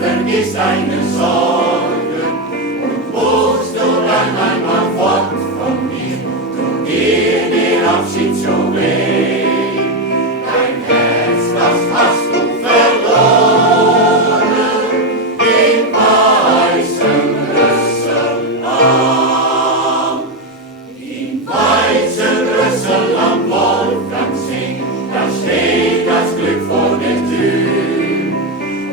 vergiss deine Sorgen und rufst du dann einmal fort von mir, du dir den Abschied so weh. Dein Herz, das hast du verloren, den weißen Rüsselarm. Im weißen Rüsselarm Wolfgang singt, da steht das Glück vor der Tür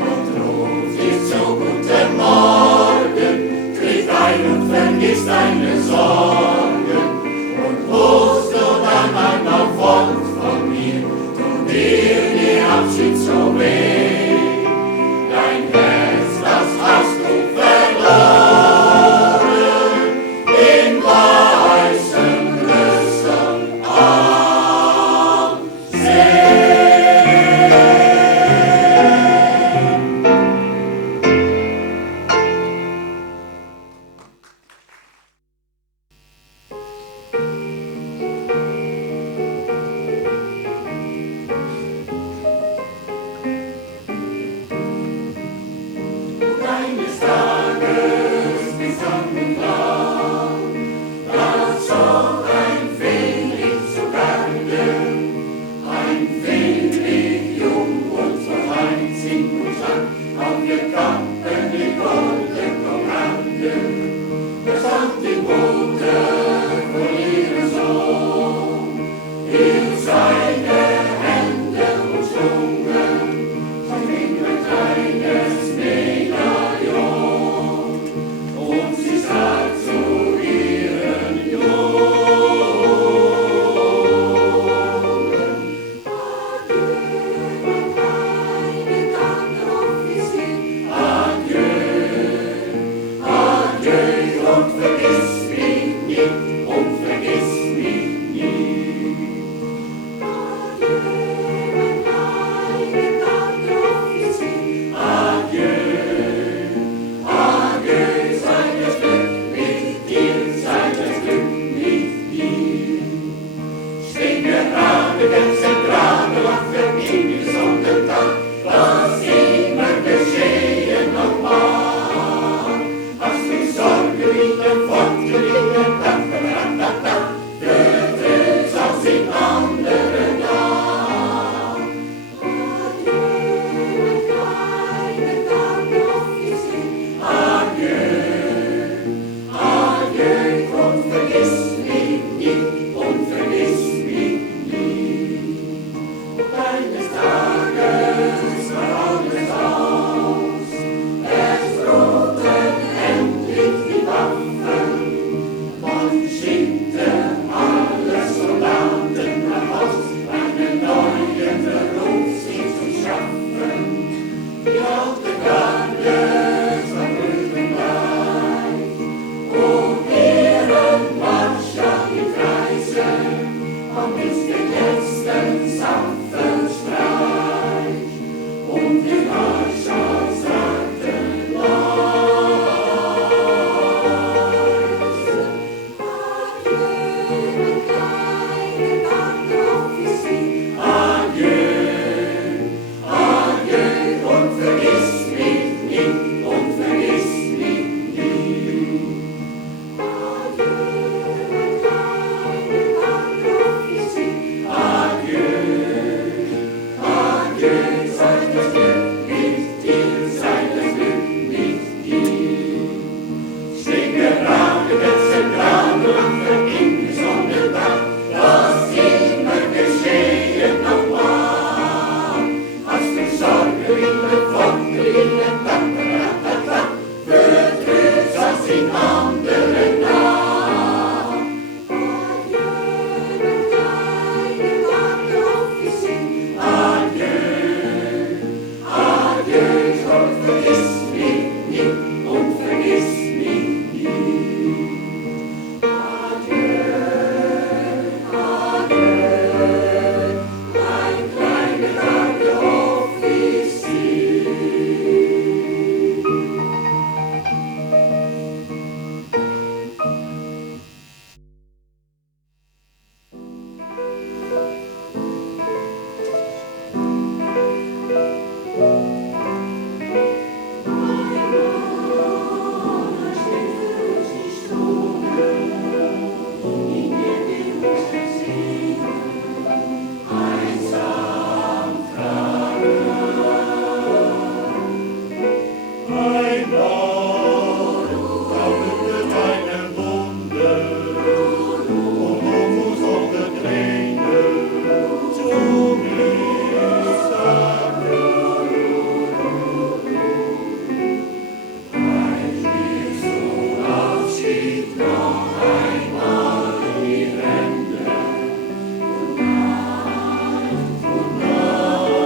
und ruft dir zu guten Morgen, tritt ein und vergiss deine Sorgen und rufst du dann einmal fort von mir, tu dir den Abschied so weh. Dein Herz, das hast du verloren, den weißen Rüsselarm. Eines Tages bis Sonnenblau, da zog ein Fähnrich zu Gange, ein Fähnrich jung und so fein singt und sang, auf ihr Kappen die golden Kommande. Da stand die Mutter vor ihrem Sohn, hielt seine Hände umschlungen, sein ein kleines Medaillon, und sie sagt zu ihren Jungen: Adieu, mein kleiner Kampfoffizier, adieu, Himmel, da blutet deine Wunde, und du musst auf der Träne zu mir sagen. Reich mir so Abschied noch einmal in die Hände, und Nacht,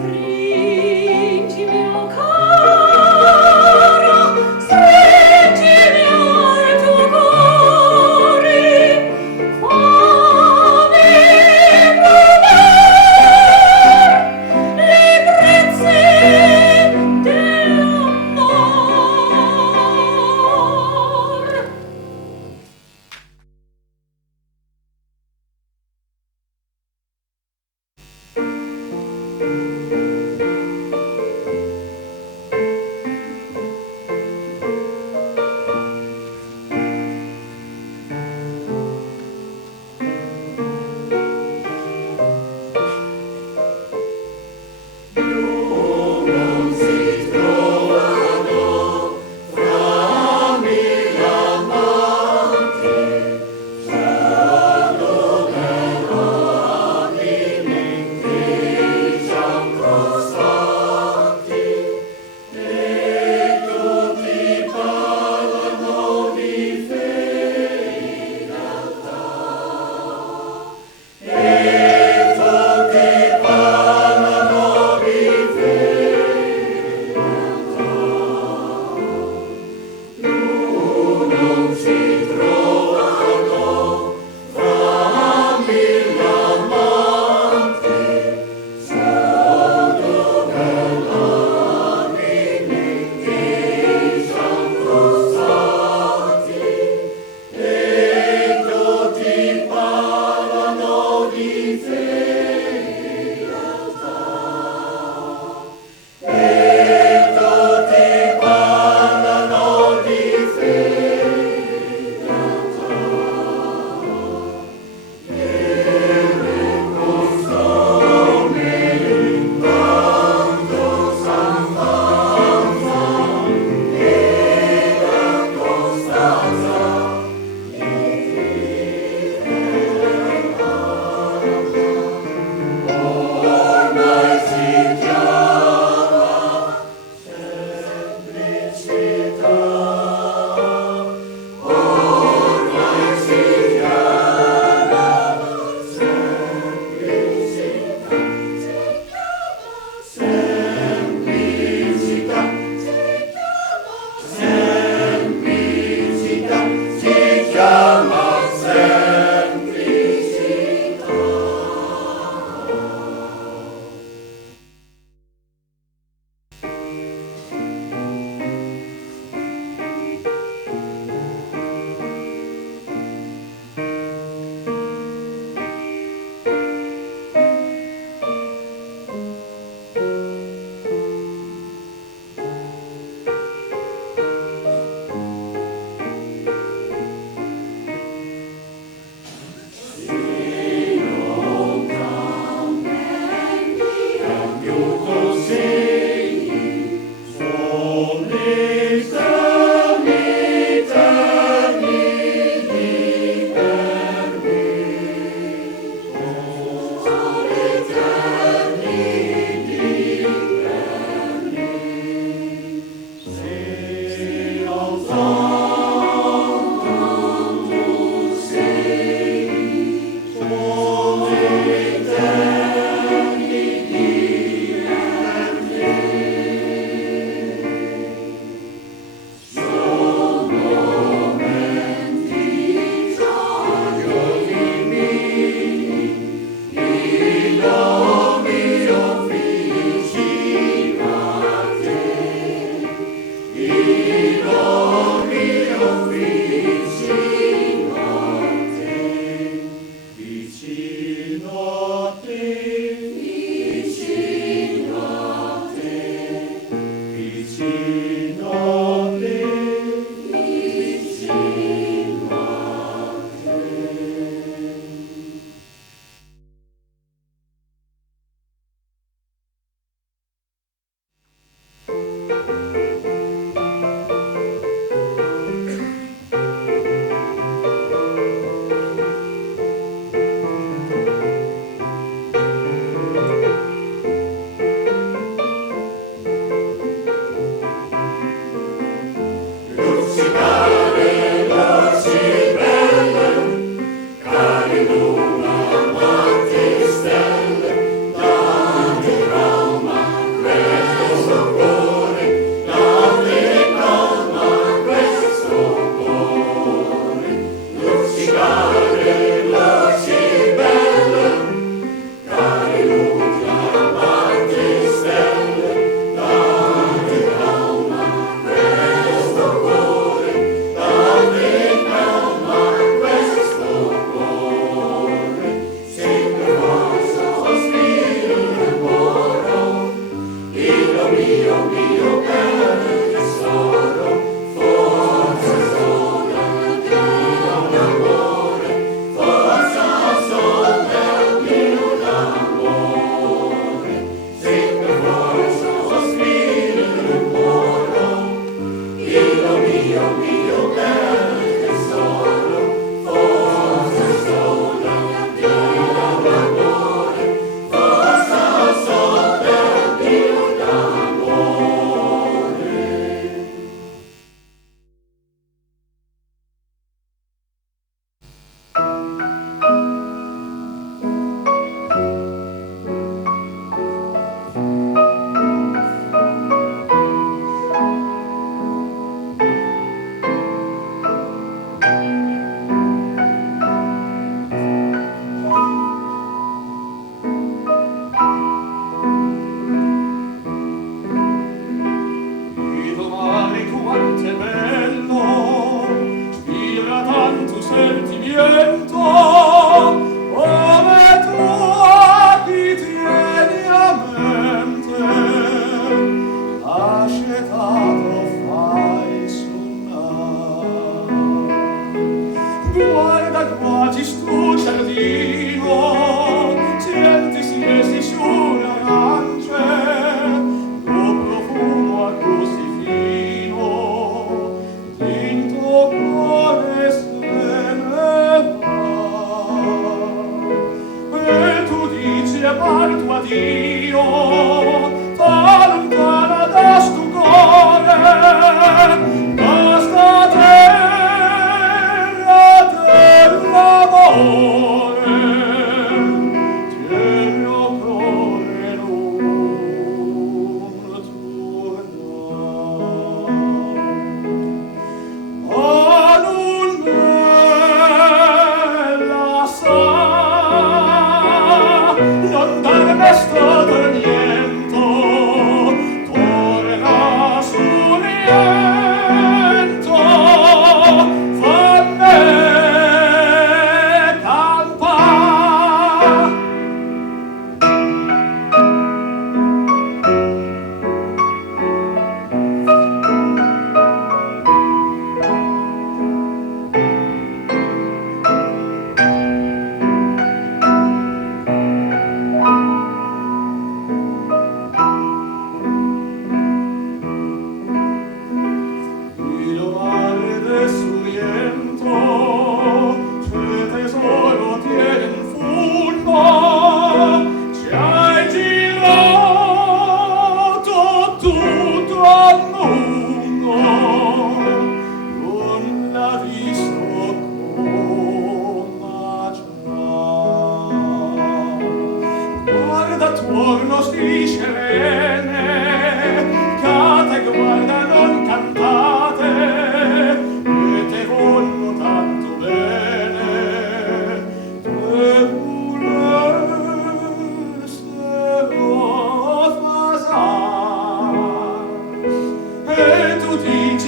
Stringimi, o caro, stringimi al tuo cuore, fammi provar l'ebbrezze dell'amor.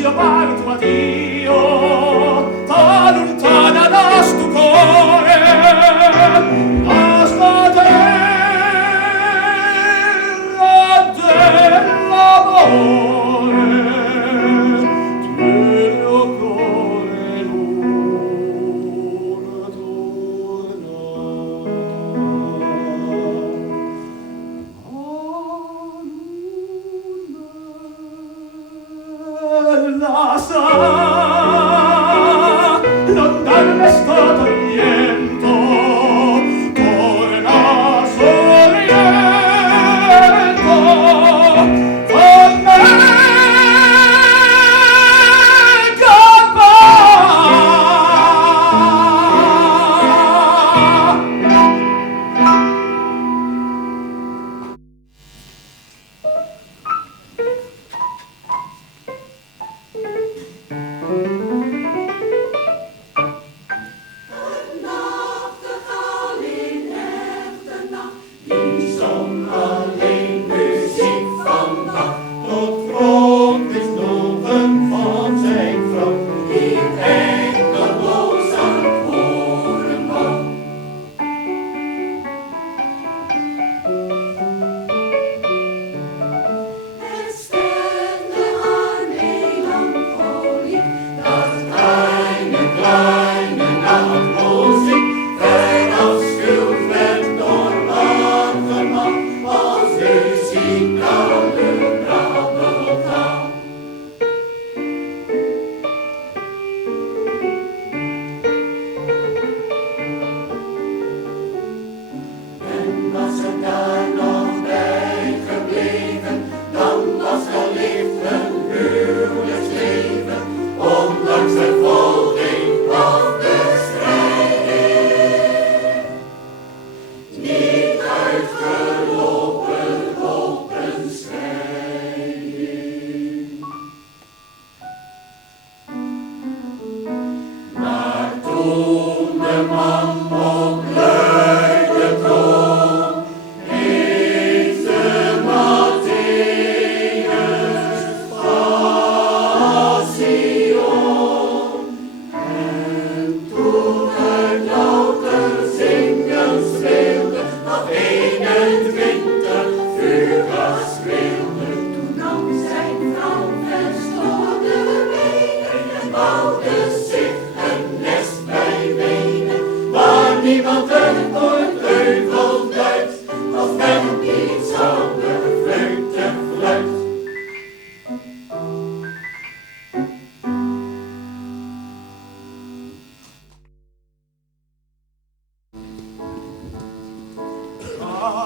io parto a Dio, da lontana da sto cuore, da sta terra dell'amore, che lo cuore l'ora torna. La sa, lontano è stato il viento, torna sorriendo con me campa.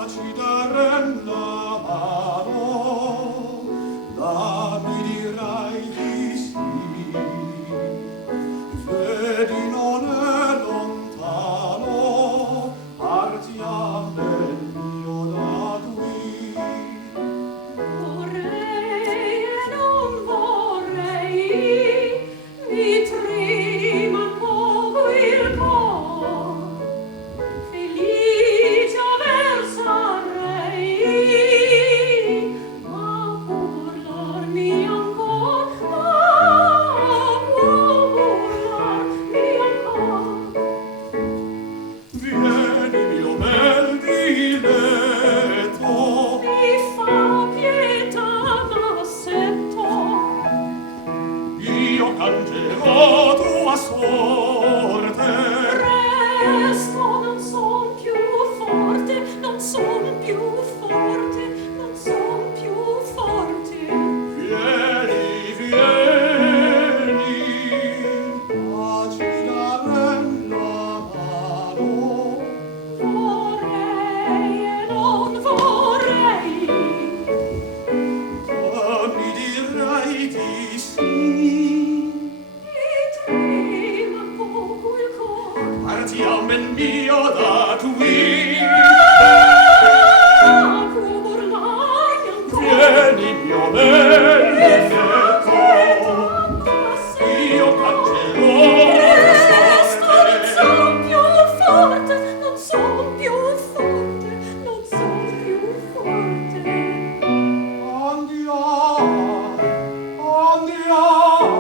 Ci darem la mano, la mi dirai di sì. Vedi non è lontano, partiam nel mio da qui. Vorrei e non vorrei, mi trema un poco il cor. Felice aver sarei, ma può burlarmi ancor, ma può burlarmi ancor. Vieni mio bel diletto, Mi fa pietà m'assetto, io cangerò tua sorte. presto non son più forte, non son più forte, non son più forte. Vieni, vieni, ci darem la mano. Vorrei e non vorrei, Mi dirai di sì. mi trema poco il cor. Partiam ben mio da qui. Può burlarmi ancor. Vieni mio bel diletto, io cangerò Presto tua non sorte. son più forte, non son più forte, non son più forte. Andiamo, andiamo.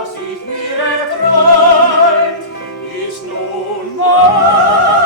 Was ich mir erträumt, ist nun wahr.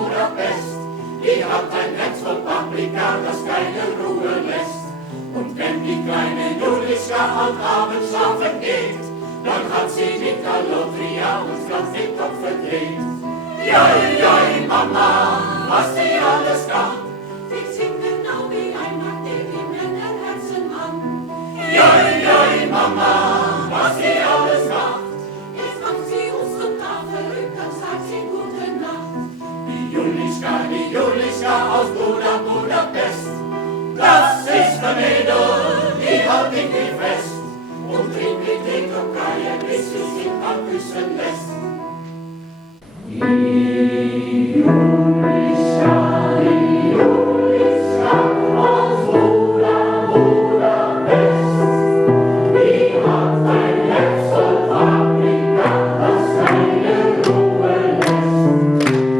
Budapest. Die hat ein Netz von Paprika, das keine Ruhe lässt. Und wenn die kleine Juliska am Abend schlafen geht, dann hat sie mit Allotria und ganz den Kopf verdreht. Joi, joi, Mama, was sie alles kann. Die singt genau wie ein Magnet die Männerherzen an. Joi, joi, Mama, was sie alles macht. Jetzt macht sie uns total verrückt, dann sagt sie gute Nacht. Die Juliska aus Budapest. Das ist der Mädel, die hat irgendwie fest. Und trinkt mit die Türkei, bis sie sich abküssen lässt. Die Juliska aus Budapest. Die hat ein Herz voll Paprika, das keine Ruhe lässt.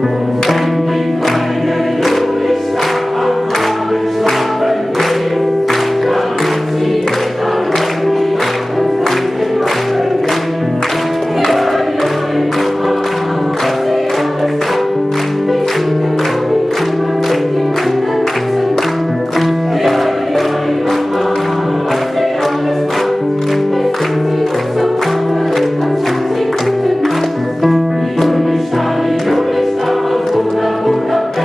Und wenn die kleine Juliska am Abend schlafen geht, dann hat sie mit Allotria und ganz den Kopf verdreht. Joi, joi, Mama, was sie alles kann. Die singt genau wie ein Magnet die Männerherzen an. Joi, joi, Mama, was sie alles macht. Jetzt macht sie uns total verrückt, dann sagt sie gute Nacht. Die Juliska aus Budapest. Das ist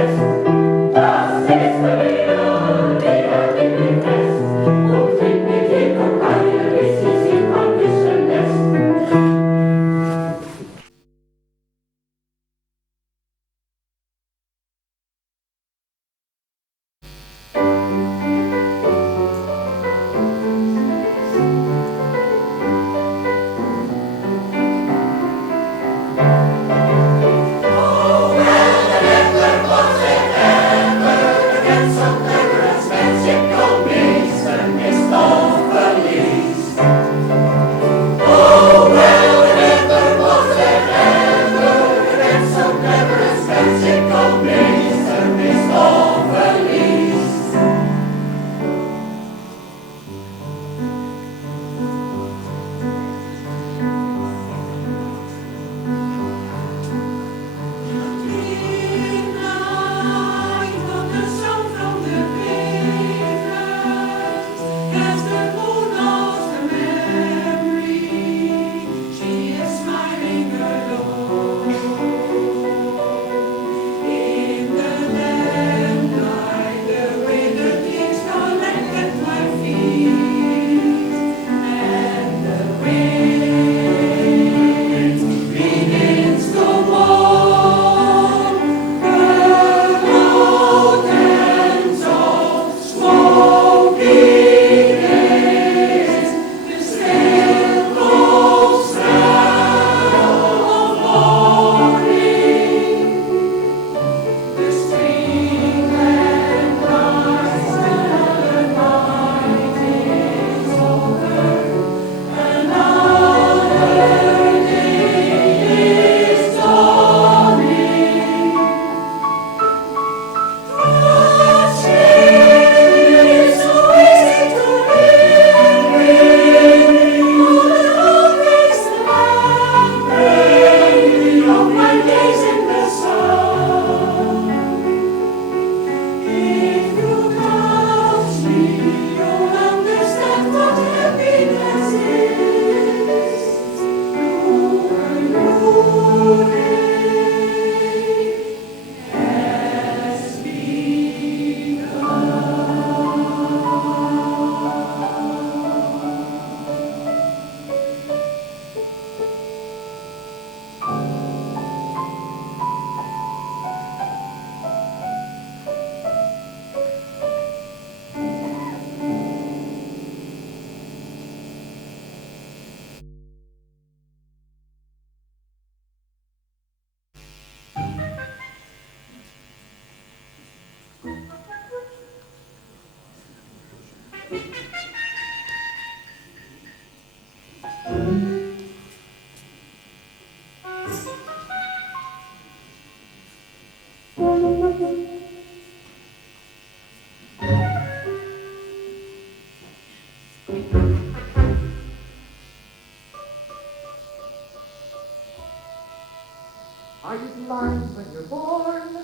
der Mädel, die hat irgendwie fest. Und trinkt mit die Türkei, bis sie sich abküssen lässt. Are you blind when you're born?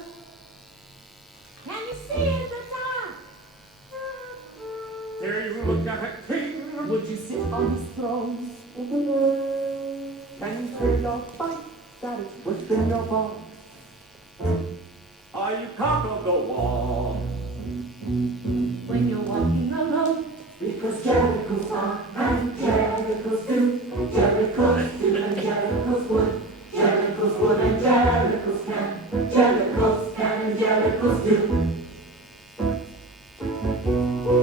arms thrown. Can you feel your fight that is within your bones? Are you cock of the walk? When you're walking alone, Because Jericho's are and Jericho's do. Jericho's do and Jericho's would. Jericho's would and Jericho's can. Jericho's can and Jericho's do.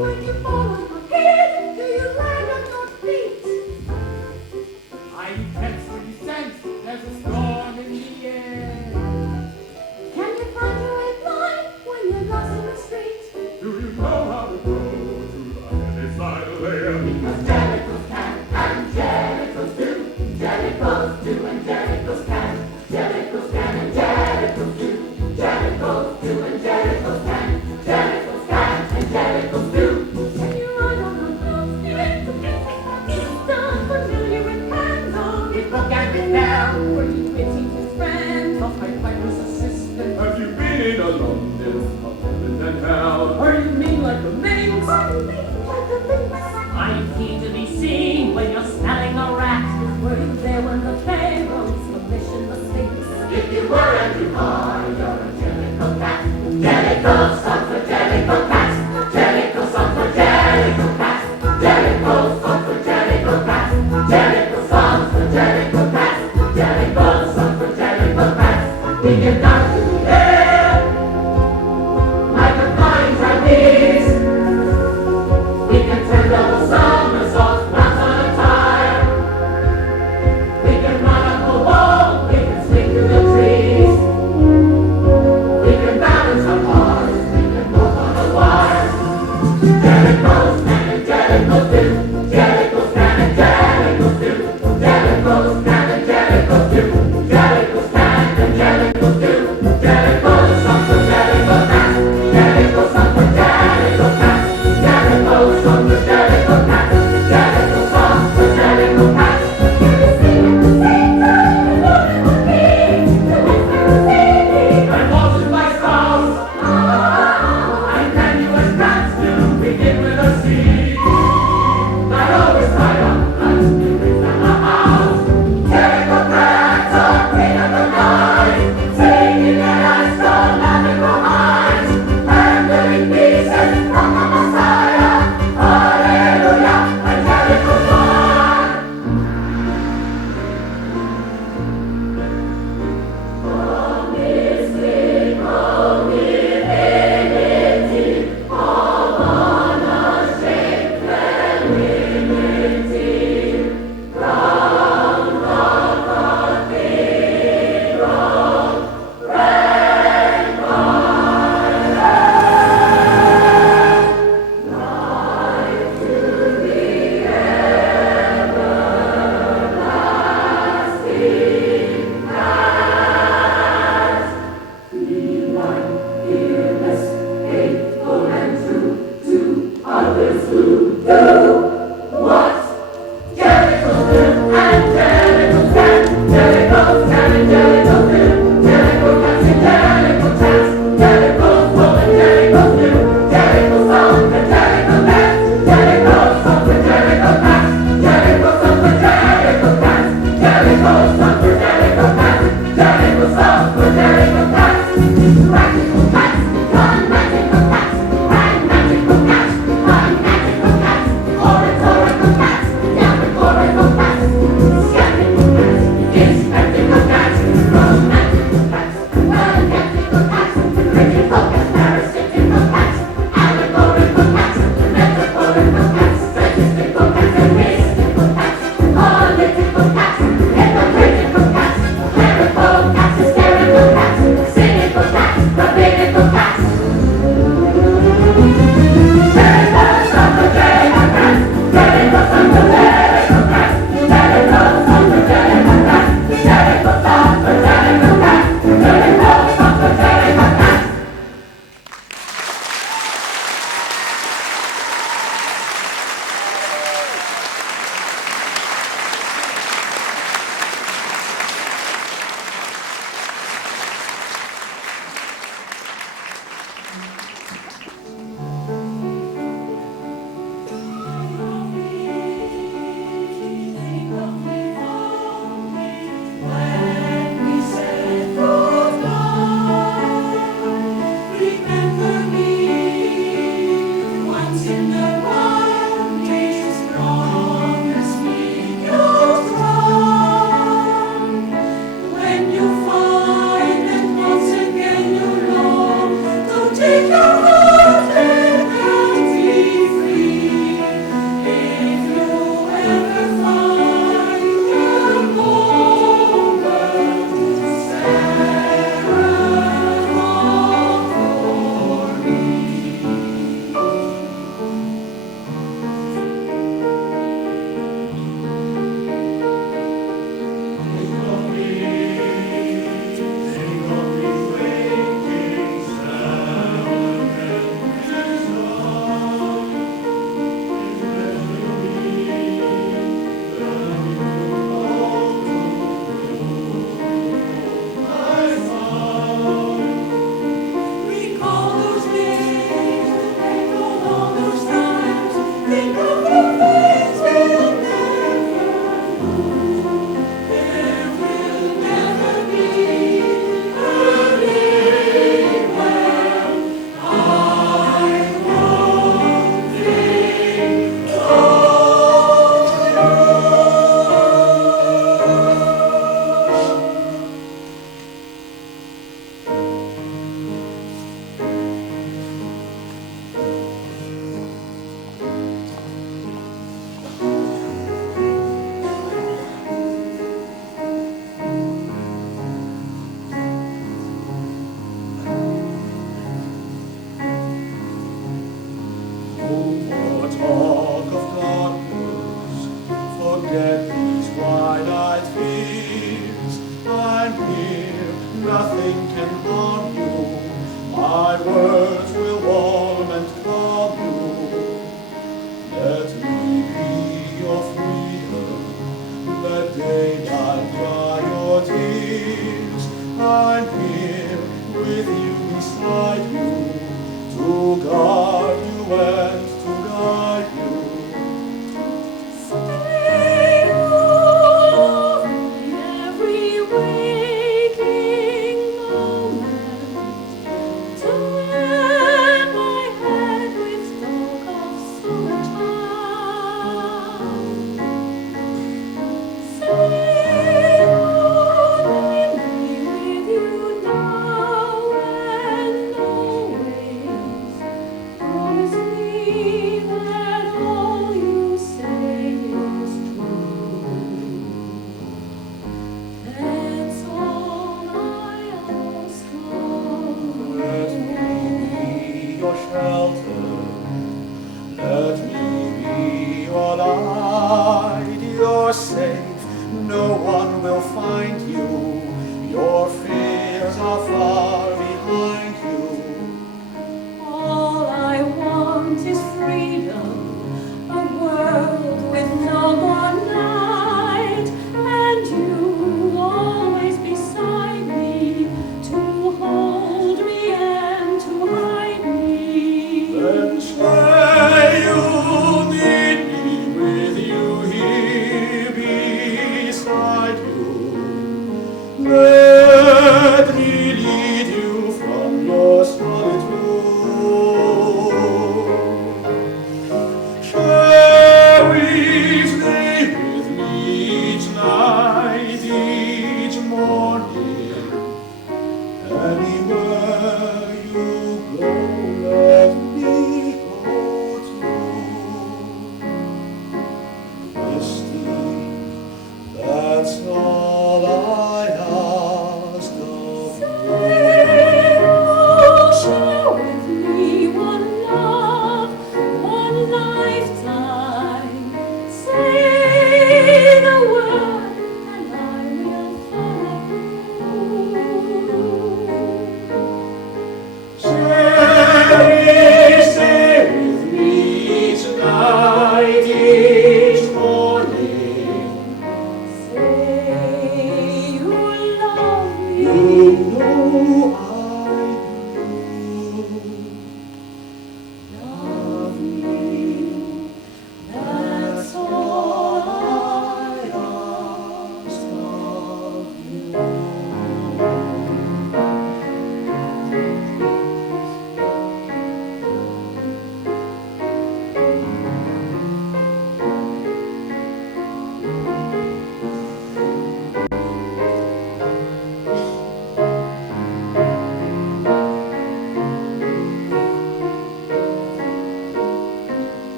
when you fall on your head, do you land on your feet? Are you tense when you sense there's a storm in the air? Can you find your way blind when you're lost in the street? Do you know how to go to the other side of there? Because Jericho's can and Jericho's do. Jericho's do and Jericho's can. Jericho's can and Jericho's do. Jericho's do and Jericho's can. Jericho's can and Jericho's do. Can you ride on the road? It's done familiar with handle. People can be down. Were you waiting his friend? Of my fighter's assistant. Have you been in a London pub in town? Or you mean like a minx? Are you keen to be seen when you're smelling a rat? Were you there when the pharaohs commissioned the Sphinx? If you were and you are, you're a Jericho cat. Jericho's song for Jericho cat. Jericho's song for Jericho cat. Jericho's song for Jericho cat. Jericho's song for Jericho cat. Jericho's song for Jericho cat. We can dance in the air like a flying Chinese. We can turn double somersaults, bounce on a tire. We can run up a wall, we can swing through the trees. We can balance our cars, we can walk on a wire. Jericho's can and Jericho's do. Jericho's can and Jericho's do. Jericho's can and Jericho's do. Jericho's can and Jericho's do. Jericho's song for Jericho cat. Jericho's song for Jericho cat. Jericho's song for Jericho cat. Jericho's song for Jericho cat. I'm walking by stars. And tenuous cats do begin with a C. Not always tied up, but spirits in the house. Jericho cats are queen of the night, singing their eyes, laughing behind, handling pieces from the Messiah. Hallelujah, and Jericho's won.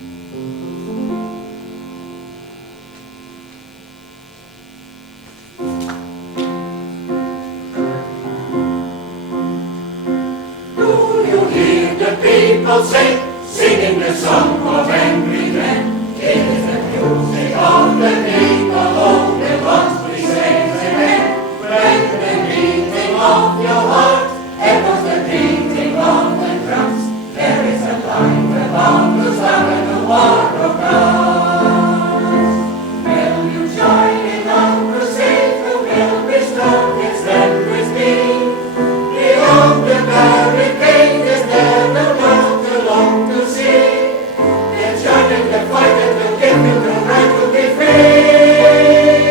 Do you hear the people sing, singing the song of angry men? It is the music of the people, oh, the ones we say again. When the beating of your heart echoes the beating of the drums, there is a life about to start when the war comes. Will you join in our crusade? Who will be strongest and with me? Beyond the barricade, is there a world you long to see? Then join in the fight that will give you the right to be free.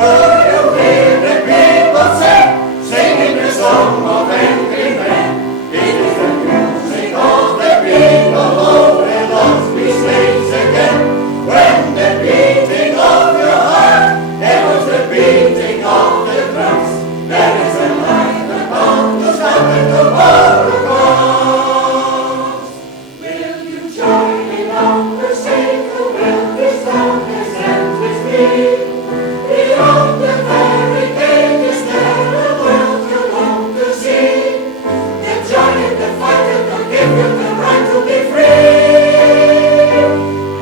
Do you hear the people sing, singing the song of angry men? It is the music of the people, oh, the lost we slaves again. When the beating of your heart echoes the beating of the drums, there is a light about to start when tomorrow comes. Will you join in our crusade? Who will be strongest and with me? Beyond the barricade, is there a world you long to see? Then join in the fight that will give you the right to be free.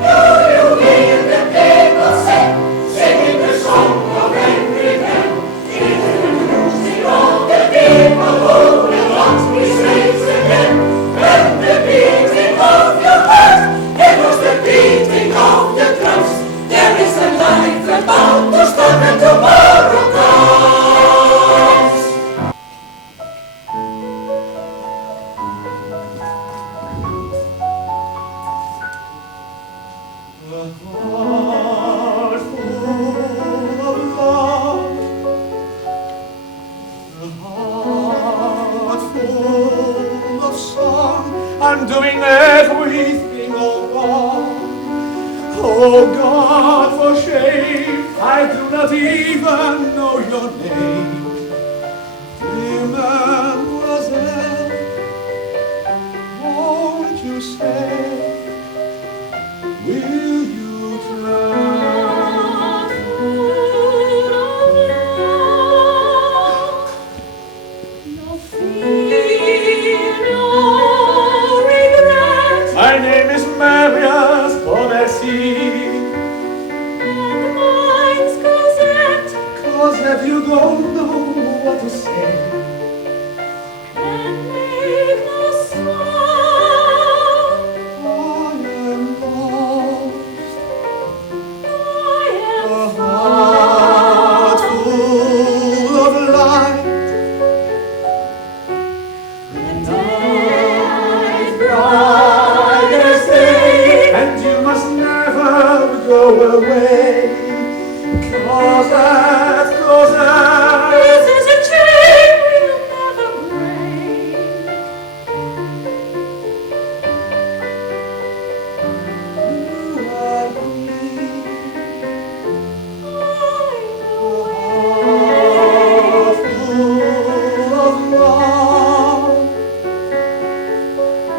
Do you hear the people sing, singing the song of angry men? It is the music of the people who will not be slaves again. When the beating of your heart echoes the beating of the drums, there is a life about to start when tomorrow comes. A heart full of love, a heart full of song. I'm doing everything all wrong. Oh God, for shame, I do not even know your name. Dear Mademoiselle, won't you say, will you try? My name is Marius Bonacy. Cosette, you don't know what to say. I am lost. A heart full of light. The night bright as day, and you must never go away. Cosette, Cosette, This is a chain we'll never break. you are me. Heart full of love,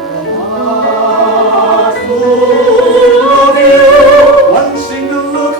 a heart full of you. One single look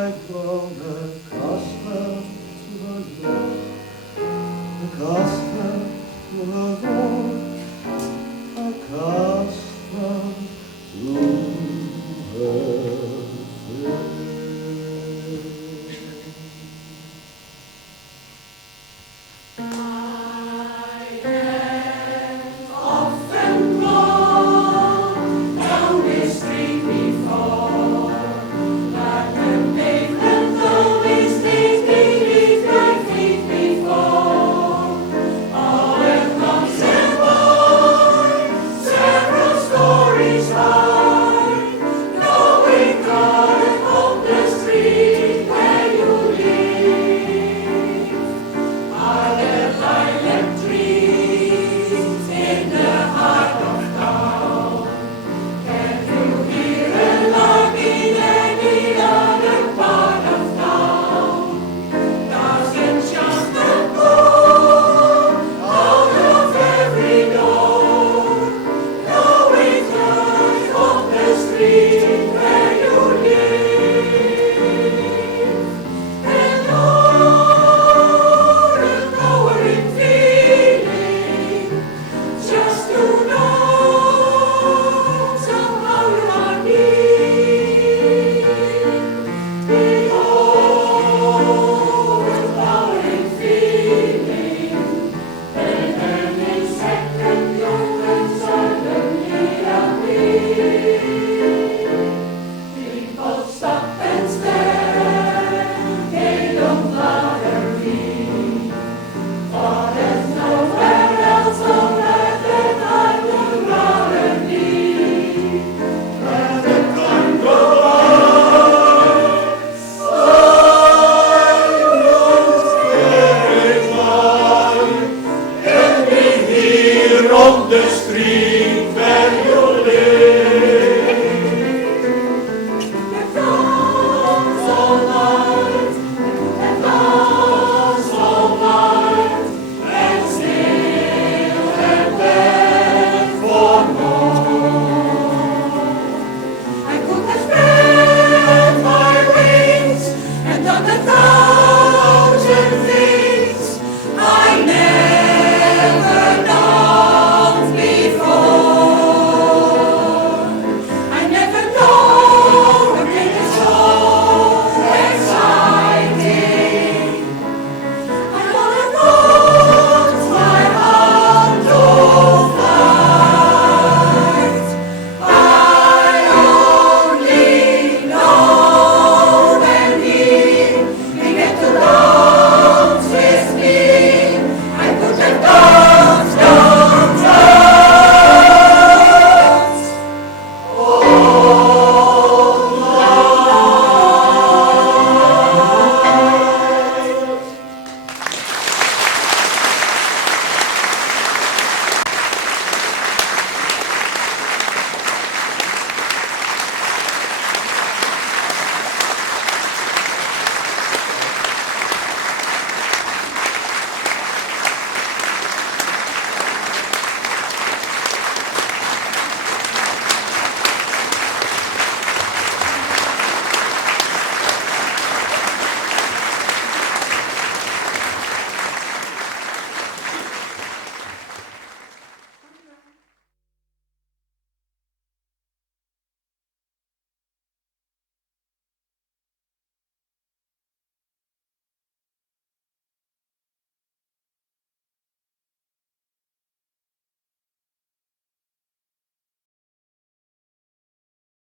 I and floweth